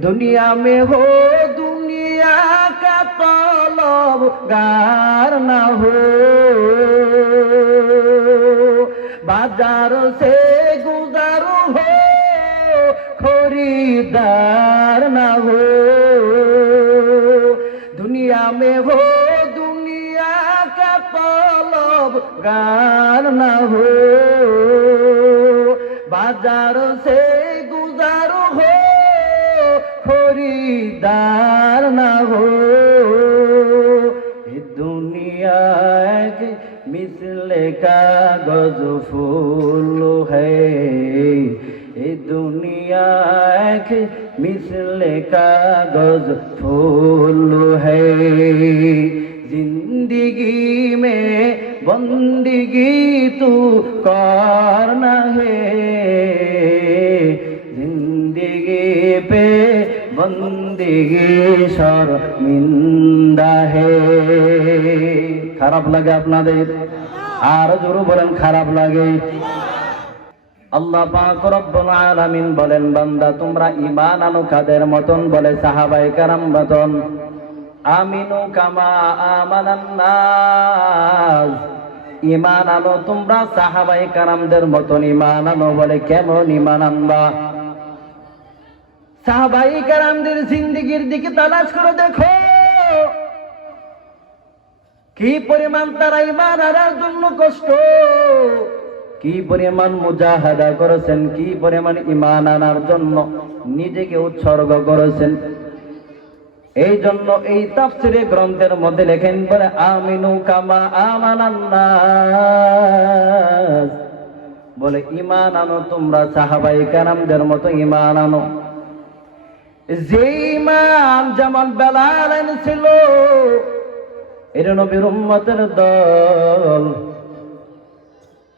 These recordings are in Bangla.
दुनिया में हो दुनिया का तलबगार न हो, बाजार से गुजर हो खरीदार न हो। दुनिया में हो दुनिया का तलबगार न हो, बाजार से गुजर हो खरीदार न हो। ये दुनिया के मिसले कागज फूल है, ये दुनिया के मिसले कागज फूल है। जिंदगी में बंदगी तू करना है, जिंदगी पे बंदगी शर्मिंदा है। খারাপ লাগে আপনাদের? আর জোরে বলেন খারাপ লাগে? আল্লাহ পাক রব্বুল আলামিন বলেন, বান্দা তোমরা ঈমান আনো কাদের মতন? বলে সাহাবায়ে কেরাম মতন। আমিনু কামা আমানান নাস, ঈমান আনো তোমরা সাহাবায়ে কেরামদের মতন ঈমান আনো। বলে কেমন ঈমান আনবা? সাহাবায়ে কেরামদের জিন্দেগির দিকে তালাশ করে দেখো, কি পরিমাণ তারা ঈমান আনার জন্য কষ্ট, কি পরিমাণ মুজাহাদা করেছেন, কি পরিমাণ ঈমান আনার জন্য নিজেকে উৎসর্গ করেছেন। এই জন্য এই তাফসীরে গ্রন্থের মধ্যে লেখেন, বলে আমিনু কামা আমানান নাস, বলে ঈমান আনো তোমরা সাহাবায়ে কেরামদের মতো ঈমান আনো। যে ঈমান যেমন বেলাল ছিল, এরা নবীর উম্মতের দল।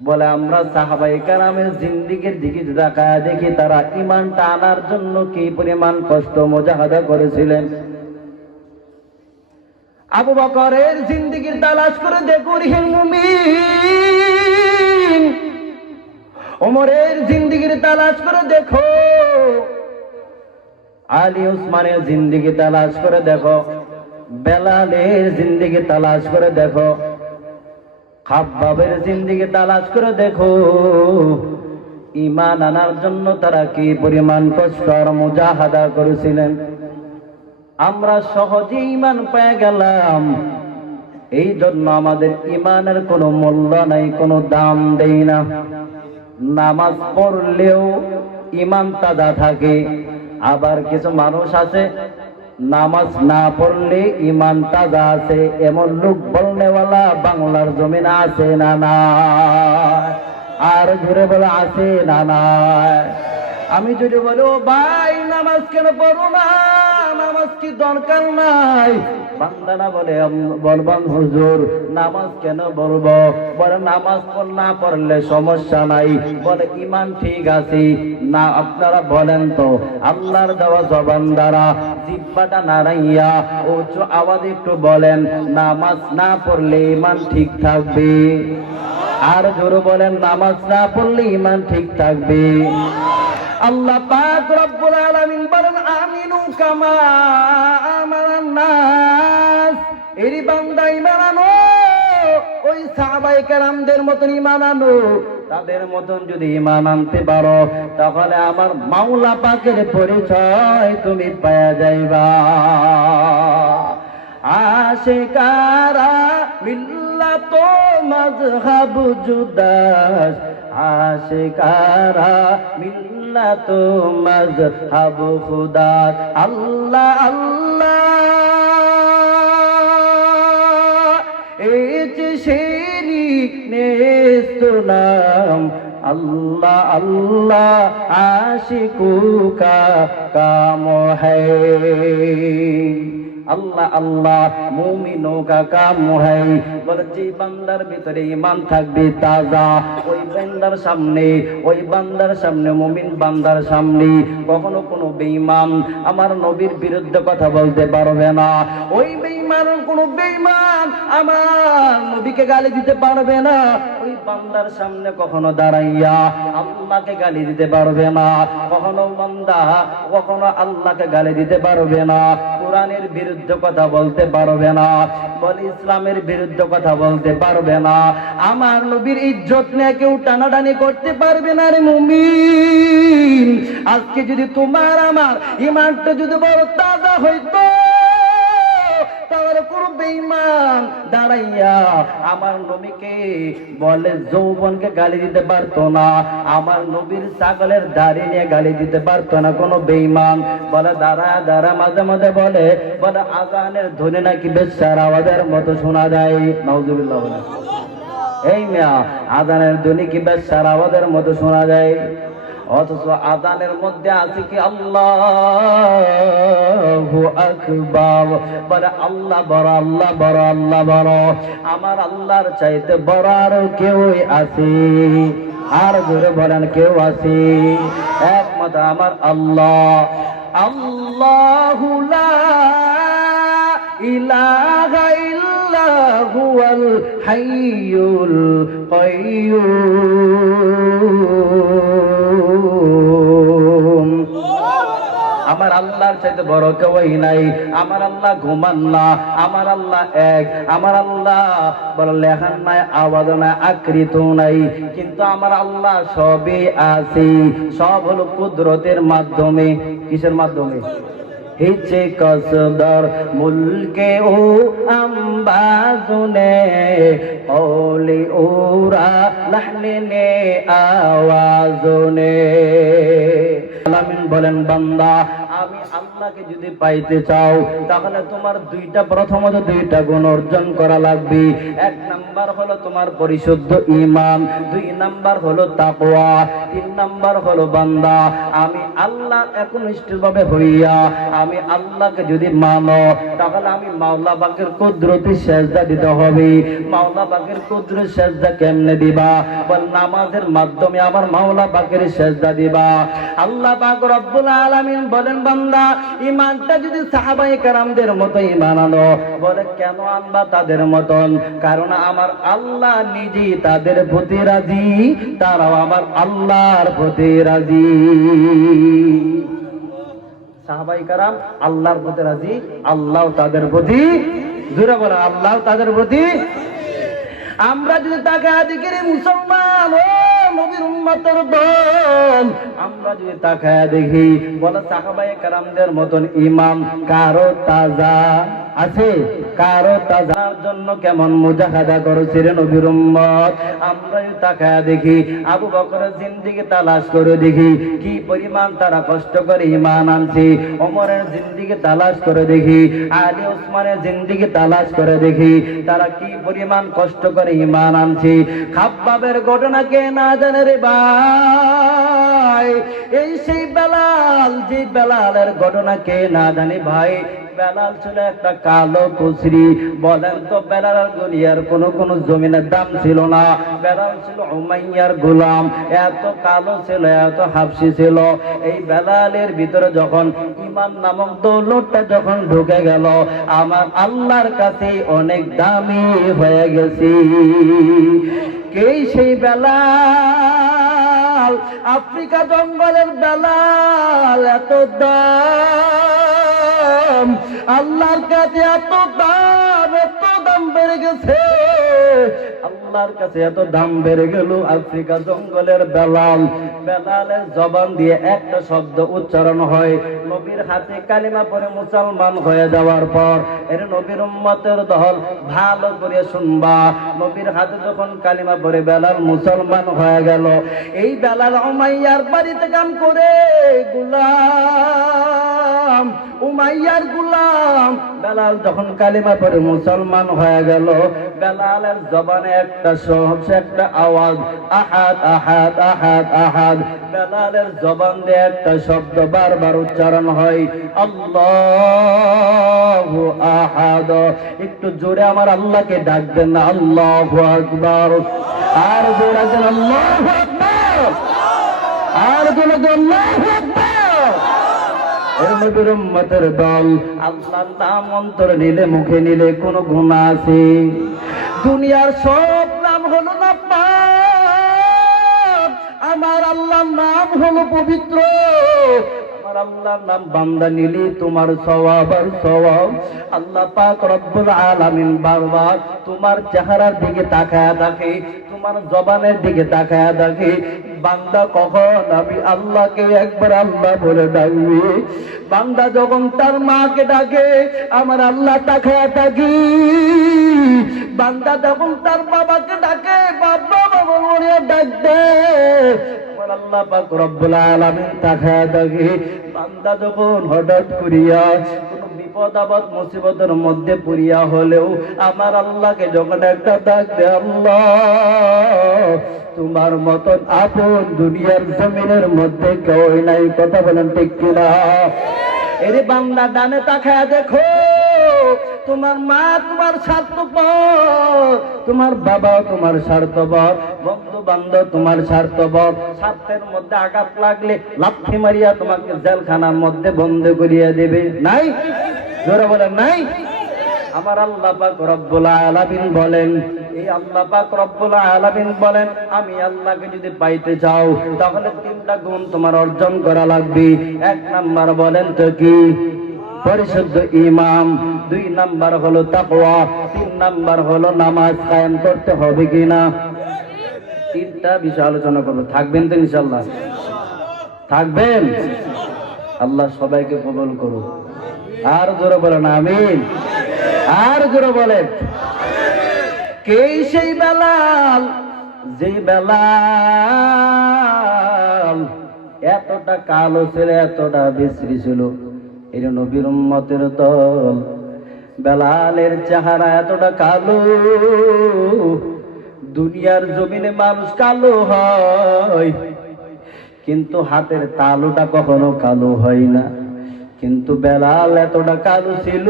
বলে আমরা সাহাবায়ে কেরামের জিন্দেগির দিকে তাকায় দেখি তারা ঈমানটা আনার জন্য কি পরিমাণ কষ্ট মুজাহাদা করেছিলেন। আবু বকরের জিন্দেগির তালাশ করে দেখো রিহিল মুমিন, ওমরের জিন্দেগির তালাশ করে দেখো, আলী উসমানের জিন্দেগি তালাশ করে দেখো, বেলালের জিন্দেগি তালাশ করে দেখো, খাব্বাবের জিন্দেগি তালাশ করে দেখো। ঈমান আনার জন্য তারা কি পরিমাণ কষ্ট আর মুজাহাদা করেছিলেন। আমরা সহজে ঈমান পেয়ে গেলাম, এই জন্য আমাদের ঈমানের কোনো মূল্য নাই, কোনো দাম দেই না। নামাজ পড়লেও ঈমান তাজা থাকে। আবার কিছু মানুষ আছে নামাজ না পড়লে ঈমান তাজা আছে, এমন লোক বলনেওয়ালা বাংলার জমিন আছে না না? আর ঘুরে বলে আছে না না? আমি যদি বলি ও ভাই নামাজ কেন পড়ো না, নামাজ কি দরকার নাই? বান্দারা বলে বলবান হুজুর নামাজ কেন বলবো? বলে নামাজ না পড়লে সমস্যা নাই। বলে ঈমান ঠিক আছে না? আপনারা বলেন তো, আল্লাহর দেওয়া জবান দ্বারা জিহ্বাটা নাড়াইয়া উচ্চ আওয়াজে একটু বলেন, নামাজ না পড়লে ঈমান ঠিক থাকবে? আর জোরে বলেন, নামাজ না পড়লে ঈমান ঠিক থাকবে? আল্লাহ পাক রব্বুল আলামিন বলেন, আমিনু কামা আমানান নাস, এরি বান্দা ঈমান আনো, ওই সাহাবায়ে কেরামদের মতন ঈমান আনো। তাদের মতন যদি ঈমান আনতে পারো, তাহলে আমার মাওলা পাকের পরিচয় তুমি পাওয়া যাইবা। আশিকারা মিল্লাত মাযহাব জুদাস, আশিকারা মিল্লাত মাযহাব খুদা। আল্লাহ আল্লাহ এচ শেরি নেস্ত নাম, अल्लाह अल्लाह आशिकों का काम है। अल्लाह अल्लाह मुमिनों का काम है। বলছি বান্দার ভিতরে ঈমান থাকবে তাজা, ওই বান্দার সামনে মুমিন বান্দার সামনে কখনো কোনো বেঈমান আমার নবীর বিরুদ্ধে কথা বলতে পারবে না। ওই বেঈমান আমার নবীকে গালি দিতে পারবে না। ওই বান্দার সামনে কখনো দাঁড়াইয়া আল্লাহকে গালি দিতে পারবে না, কখনো বান্দা কখনো আল্লাহকে গালি দিতে পারবে না, কোরআনের বিরুদ্ধে কথা বলতে পারবে না, বলে ইসলামের বিরুদ্ধে কথা বলতে পারবে না, আমার নবীর ইজ্জত নিয়ে কেউ টানাটানি করতে পারবে না। রে মুমিন, আজকে যদি তোমার আমার ঈমানটা যদি বড় তাজা হইতো, তাহলে কোন বেঈমান দাঁড়াইয়া আমার নবীকে বলে যৌবনকে গালি দিতে পারতো না, আমার নবীর ছাগলের দাড়ি নিয়ে গালি দিতে পারতো না কোনো বেঈমান। বলে দাঁড়া মাঝে মাঝে বলে আজানের ধ্বনি নাকি বেশ্যার আওয়াজের মতো শোনা যায়। নাউজুবিল্লাহ। বলে এই মিয়া, আজানের ধ্বনি কি বেশ্যার আওয়াজের মতো শোনা যায়? অথচ আজানের মধ্যে আছে কি আল্লাহু আকবার, বলে আল্লাহ বড়, আল্লাহ বড়, আল্লাহ বড়, আমার আল্লাহর চাইতে বড় আরো কেউ আছে? আর জোরে বলেন কেউ আছে? একমাত্র আমার আল্লাহ। আল্লাহু লা ইলাহা ইল্লা হুয়াল হাইয়ুল কাইয়্যুম। আমার আল্লাহর চাইতে বড় কেউই নাই। আমার আল্লাহ ঘুমান না, আমার আল্লাহ এক, আমার আল্লাহ বড় লেখান নাই, আওয়াজ নাই, আকৃত নাই, কিন্তু আমার আল্লাহ সবই আছে। সব হলো কুদরতের মাধ্যমে। কিসের মাধ্যমে? হিচে কসদর মুলকে ও আম্বাজুনে ওলি ওরা লাহনে নে আওয়াজুনে। আলামিন বলেন, বান্দা আমি আল্লাহকে যদি পাইতে চাও তাহলে তোমার প্রথমত দুইটা গুণ অর্জন করা লাগবে। এক নাম্বার হলো তোমার পরিশুদ্ধ ঈমান, দুই নাম্বার হলো তাকওয়া, তিন নাম্বার হলো বান্দা আমি আল্লাহ একনিষ্ঠভাবে হইয়া আমি আল্লাহকে যদি মানো তাহলে আমি মাওলা পাকের কুদরতি সেজদা দিতে হবে। মাওলা পাকের কুদরতি সেজদা কেমনে দিবা? বল নামাজের মাধ্যমে আমার মাওলা পাকের সেজদা দিবা। আল্লাহ পাক রব্বুল আলামিন বলেন, বান্দা ঈমানটা যদি সাহাবায়ে কেরামদের মতো ঈমান আনো। বলে কেন আনবা তাদের মতন? কারণ আমার আল্লাহ নিজেই তাদের প্রতি রাজি, তারাও আমার আল্লাহর প্রতি রাজি। সাহাবায়ে কেরাম আল্লাহর প্রতি রাজি, আল্লাহ তাদের প্রতি, জোরে বলে আল্লাহ তাদের প্রতি। আমরা যদি তাকায় দেখি মুসলমান ও নবীর উম্মতের দল, আমরা যদি তাকায় দেখি বলে সাহাবায়ে কেরামদের মতন ঈমান কারো তাজা আছে? কারো তাজার জন্য কেমন মুজাহাদা করেছিলেন নবীর উম্মত। আমরা যদি তাকায় দেখি আবু বকরের জিন্দেগি তালাশ করে দেখি কি পরিমাণ তারা কষ্ট করে ঈমান আনছে। ওমরের জিন্দেগি তালাশ করে দেখি, আলী ওসমানের জিন্দেগি তালাশ করে দেখি তারা কি পরিমাণ কষ্ট করে ঈমান আনছে। খাব্বাবের ঘটনা কে না জানে রে ভাই? এই সেই বেলাল, যে বেলালের ঘটনা কে না জানে ভাই? বেলাল ছিল একটা কালো কুচরি। বলেন তো বেলালের দুনিয়ার কোন জমিনের দাম ছিল না। বেলাল ছিল উমাইয়ার গোলাম। এত কালো ছিল, এত হাবশি ছিল। এই বেলালের ভিতরে যখন ঈমান নামক দৌলতটা যখন ঢুকে গেল, আমার আল্লাহর কাছে অনেক দামি হয়ে গেছে। কে সেই বেলাল? আফ্রিকা জঙ্গলের বেলাল। এত দাম আল্লাহর কাছে, এত দাম বেড়ে গেছে। আল্লাহর কাছে এত দাম বেড়ে গেল। আফ্রিকা জঙ্গলের বেলাল, বেলালের জবান দিয়ে একটা শব্দ উচ্চারণ হয়। নবীর হাতে কালিমা পড়ে মুসলমান হয়ে যাওয়ার পর এর নবীর উম্মতের দল ভালো করে শুনবা, নবীর হাতে যখন কালিমা পড়ে বেলাল মুসলমান হয়ে গেল। এই বেলাল উমাইয়ার বাড়িতে কাম করে, গোলাম, উমাইয়ার গোলাম। বেলাল যখন কালিমা পড়ে মুসলমান হয়ে গেল, বেলালের জবানে একটা আওয়াজ, আহাদ আহাদ আহাদ আহাদ। বেলালের জবান দিয়ে একটা শব্দ বারবার উচ্চারণ হয়, আল্লাহু আহাদ। একটু জোরে আমার আল্লাহকে ডাকবেন না? আল্লাহু আকবার। আর জোরে আছেন আল্লাহু আকবার। আর জোরে আল্লাহু আকবার। নবীর উম্মতের দল আল্লাহর নাম অন্তরে নিলে, মুখে নিলে কোনো গুনাহ আছে? দুনিয়ার সব নাম হলো না পাক। আমার আল্লাহর নাম হলো পবিত্র। আমার আল্লাহর নাম বান্দা নিলে তোমার সওয়াব আর সওয়াব। আল্লাহ পাক রব্বুল আলামিন বারবার তোমার চেহারার দিকে তাকায়া থাকে, তোমার জবানের দিকে তাকায়া থাকে। বান্দা কখন আমি আল্লাহকে একবার আল্লাহ বলে ডাকবে, বান্দা যখন তার মাকে ডাকে আমার আল্লাহ তাকায়া থাকি। বান্দা যখন তার বাবাকে ডাকে বাবা বাবা বলে ডাক দেয়, আমার আল্লাহ পাক রব্বুল আলামিন তাকায়া থাকে। বান্দা যখন হঠাৎ করিয়া কোনো বিপদ আপদ মুসিবতের মধ্যে পড়িয়া হলেও আমার আল্লাহকে যখন একটা ডাক দেয়, আল্লাহ তোমার মতন আপন দুনিয়ার জমিনের মধ্যে কেউ নাই। কথা বলেন ঠিক কিনা? এরে বান্দা ডানে তাকায়া দেখো, তোমার মা তোমার স্বার্থপর, তোমার বাবা তোমার স্বার্থপর, বন্ধু বান্ধব তোমার স্বার্থপর। স্বার্থের মধ্যে আঘাত লাগলে লাথি মারিয়া তোমাকে জেলখানার মধ্যে বন্ধ করিয়া দেবে। নাই? জোরে বলেন নাই? আমার আল্লাহ পাক রব্বুল আলামিন বলেন, এই আল্লাহ পাক রব্বুল আলামিন বলেন, আমি আল্লাহকে যদি পাইতে চাও তাহলে তিনটা গুণ তোমার অর্জন করা লাগবে। এক নাম্বার বলেন তো কি? পরিশুদ্ধ ঈমান। দুই নাম্বার হলো তাকওয়া। তিন নাম্বার হলো নামাজ কায়েম করতে হবে কিনা। তিনটা বিষয় আলোচনা করব। থাকবেন তো ইনশাআল্লাহ? থাকবেন? আল্লাহ সবাইকে কবুল করুন। আর জোরে বলেন আমিন। আর জোরে বলেন কে সেই বেলাল, যে বেলাল এতটা কালো ছিল, এতটা বিশ্রী ছিল। এই নবীর উম্মতের দল, বেলালের চেহারা এতটা কালো, দুনিয়ার জমিনে মানুষ কালো হয় কিন্তু হাতের তালুটা কখনো কালো হয় না। কিন্তু বেলাল এতটা কালো ছিল,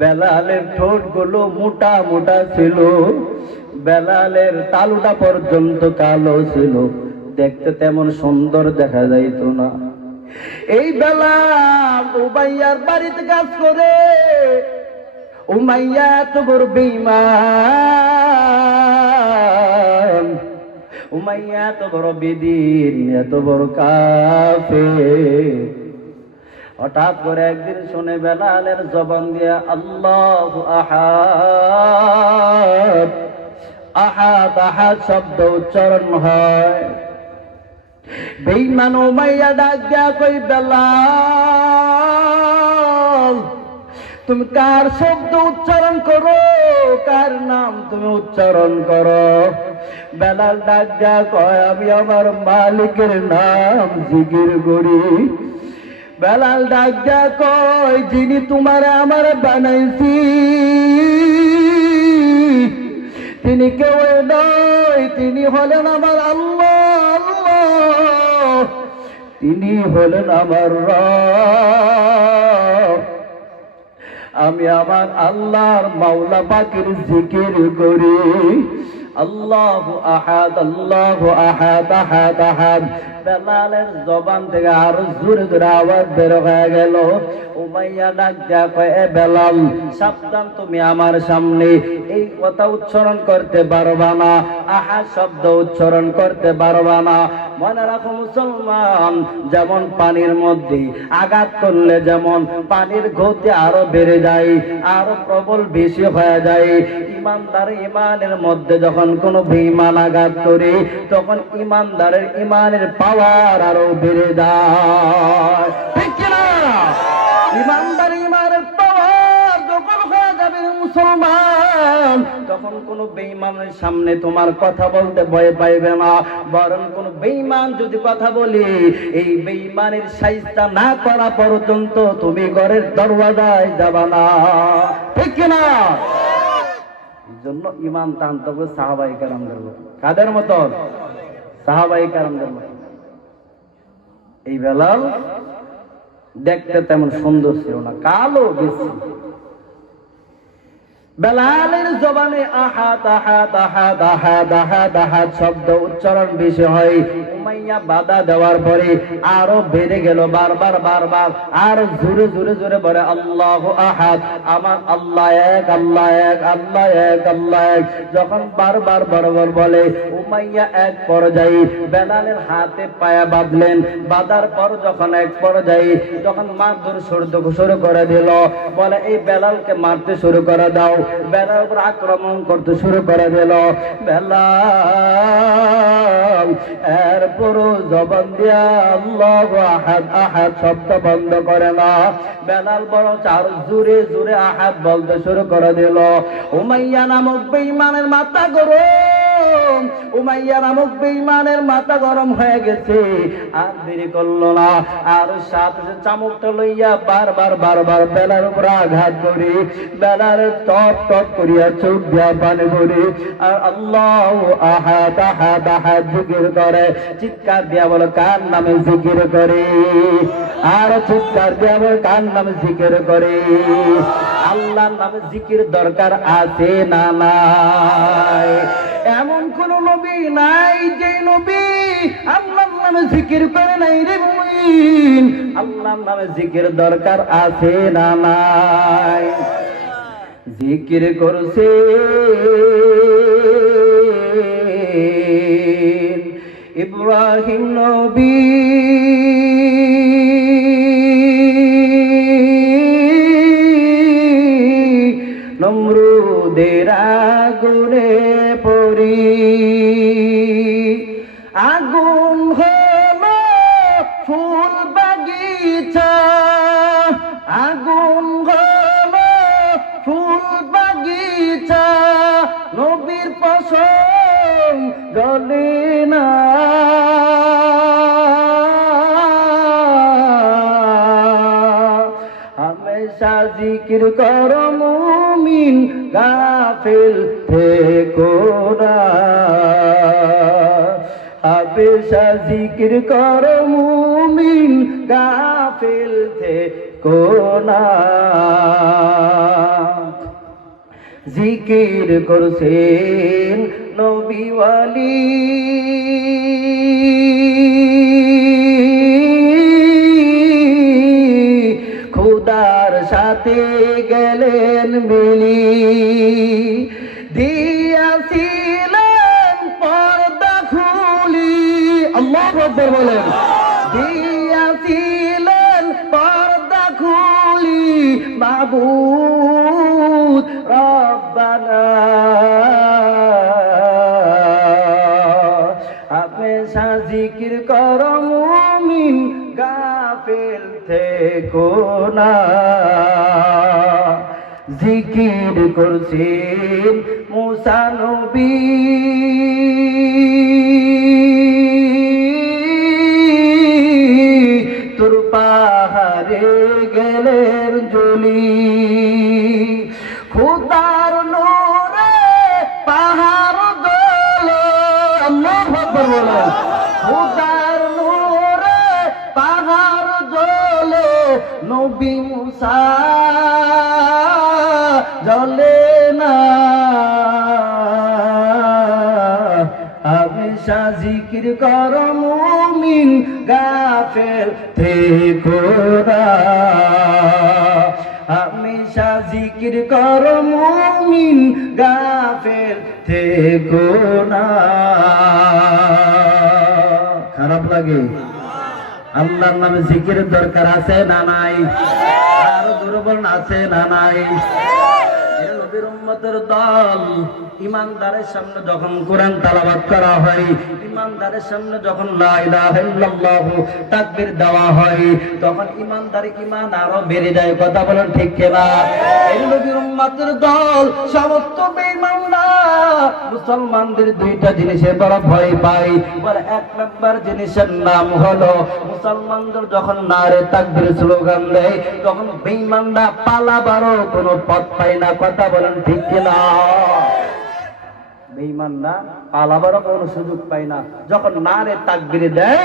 বেলালের ঠোঁট গুলো মোটা মোটা ছিল, বেলালের তালুটা পর্যন্ত কালো ছিল, দেখতে তেমন সুন্দর দেখা যাইত না। এই বেলাল উমাইয়ার বাড়িতে কাজ করে। উমাইয়া এত বড় বেঈমান, উমাইয়া এত বড় বেদিন, এত বড় কাফের। হঠাৎ করে একদিন শুনে বেলালের জবান দিয়া আল্লাহু আহাদ আহাদ আহাদ শব্দ উচ্চারণ হয়। বেঈমান উমাইয়া ডাক দিয়া কই, বেলাল তুমি কার শব্দ উচ্চারণ করো, কার নাম তুমি উচ্চারণ করো? বেলাল ডাক দিয়া কয়, আমি আমার মালিকের নাম জিকির করি। বেলাল ডাক দিয়া কয়, যিনি তোমারে আমার বানাইছি তিনি কেউ নয়, তিনি হলেন আমার আল্লাহ। আল্লাহ তিনি হলেন আমার রব। আমি আমার আল্লাহর মাওলা পাকের জিকির করি। আল্লাহু আহাদ আল্লাহু আহাদ আহাদ আহাদ। বেলালের জবান থেকে আরো জোরে জোরে আওয়াজ বের হয়ে গেল। উমাইয়া ডাক দিয়া কয়, এ বেলাল সাবধান, তুমি আমার সামনে এই কথা উচ্চারণ করতে পারবা না, আহাদ শব্দ উচ্চারণ করতে পারবা না। মনে রাখো মুসলমান, যেমন পানির মধ্যে আঘাত করলে যেমন পানির গতি আরো বেড়ে যায়, আরো প্রবল বেশি হয়ে যায়, ইমানদার ইমানের মধ্যে যখন কোনো বেঈমান আঘাত করে তখন ইমানদারের ইমানের পাওয়ার আরো বেড়ে যায়। ঠিক কিনা? ইমানদার ইমানের পাওয়ার যখন হয়ে যাবে মুসলমান, তখন কোন বেঈমানের সামনে তোমার কথা বলতে ভয় পাইবে না। বরং কোন বেঈমান যদি কথা বলে, এই বেঈমানের শাইস্তা না করা পর্যন্ত তুমি ঘরের দরওয়াজায় যাবা না। ঠিক কিনা? এই জন্য ঈমান টানতে হবে সাহাবায়ে কেরামদের মতো। কাদের মতো? সাহাবায়ে কেরামদের মতো। এই বেলাল দেখতে তেমন সুন্দর ছিল না, কালো বেশি। বেলালের জবানে আহাদ আহাদ আহাদ আহাদ আহাদ আহাদ শব্দ উচ্চারণ বেশি হয়। উমাইয়া বাধা দেওয়ার পরে আরো বেড়ে গেল বারবার বারবার, আর জোরে জোরে জোরে বলে আল্লাহু আহাদ, আমার আল্লাহ এক, আল্লাহ এক, আল্লাহ এক, আল্লাহ এক। যখন বারবার বরাবর বলে উমাইয়া এক পর্যায়ে বেলালের হাতে পায়া বাঁধলেন। বাঁধার পর যখন এক পর্যায়ে যখন মারধর শুরু করে দিল, বলে এই বেলালকে মারতে শুরু করে দাও। বেলাল উপর আক্রমণ করতে শুরু করে দিল। বেলাল এরপরও জবান দিয়া আল্লাহু আহাদ আহাদ শব্দ বন্ধ করে না। বেলাল বড় চার জোরে জোরে আহাদ বলতে শুরু করে দিল। উমাইয়া নামক বেঈমানের মাথা গরম, উমাইয়া নামক বেঈমানের মাথা গরম হয়ে গেছে। আর দেরি করলো না, আর সাথে চামকটা লইয়া বারবার বারবার বেলার উপর আঘাত করে বেলার টপ টপ করিয়া চোখ দিয়া পানি ভরে আর আল্লাহু আহাদ আহাদ আহাদ জিকির করে। চিৎকার দিয়া বলে কার নামে জিকির করে, আর চিৎকার দিয়া বলে কার নামে জিকির করে। আল্লাহর নামে জিকির দরকার আছে না নাই? এমন কোন নবী নাই যে নবী আল্লাহর নামে জিকির করে নাই রে মুমিন। আল্লাহর নামে জিকির দরকার আছে না নাই? জিকির করছে ইব্রাহিম নবী, নমরুদের আগুনে পড়ি আগুন হলো ফুল বাগিচা, আগুন হলো ফুল বাগিচা, নবীর পশম জ্বলে না। হামেশা জিকির করো মুমিন, গাফিল থেকো না। হামেশা জিকির করো মুমিন, গাফিল থেকো না। জিকির করছেন নবী ওয়ালি, খুদার সাথে গেলেন মিলি, দিয়াছিলেন পর্দা খুলি। আল্লাহু আকবার বলেন। দিয়াছিলেন পর্দা খুলি মাবুদ রব্বানা। হামেশা জিকির করো মুমিন, গাফিল থেকো না। জিকির করছেন মুসা নবী, তোর পাহাড়ে গেলেন জ্বলি, খুদার নূরে পাহাড় গলে। আল্লাহু আকবার বলেন। খুদার নূরে পাহাড় জ্বলে, নবী মুসা জ্বলে না। হামেশা জিকির করো মুমিন, গাফিল থেকো না। হামেশা জিকির করো মুমিন, গাফিল থেকো না। খারাপ লাগে? আল্লাহর নামে জিকিরের দরকার আছে না নাই? আরো দুর্বল আছে না নাই? নবীর উম্মতের দল ইমানদারের সামনে যখন কোরআন তেলাওয়াত করা হয়, ইমানদারের সামনে যখন লা ইলাহা ইল্লাল্লাহ তাকবীর দেওয়া হয়, তখন ইমানদার ঈমান আরো বেড়ে যায়। কথা বলেন ঠিক কি না? এই নবীর উম্মতের দল সমস্ত বেঈমানরা মুসলমানদের দুইটা জিনিসে বড় ভয় পায়। বলে এক নাম্বার জিনিসের নাম হলো মুসলমানদের যখন নারে তাকবীর স্লোগান দেয়, তখন বেঈমানরা পালাবারও কোনো পথ পায় না। কথা বলেন ঠিক কি না? বেঈমানরা পালাবারও কোনো সুযোগ পায় না। যখন নারে তাকবীর দেয়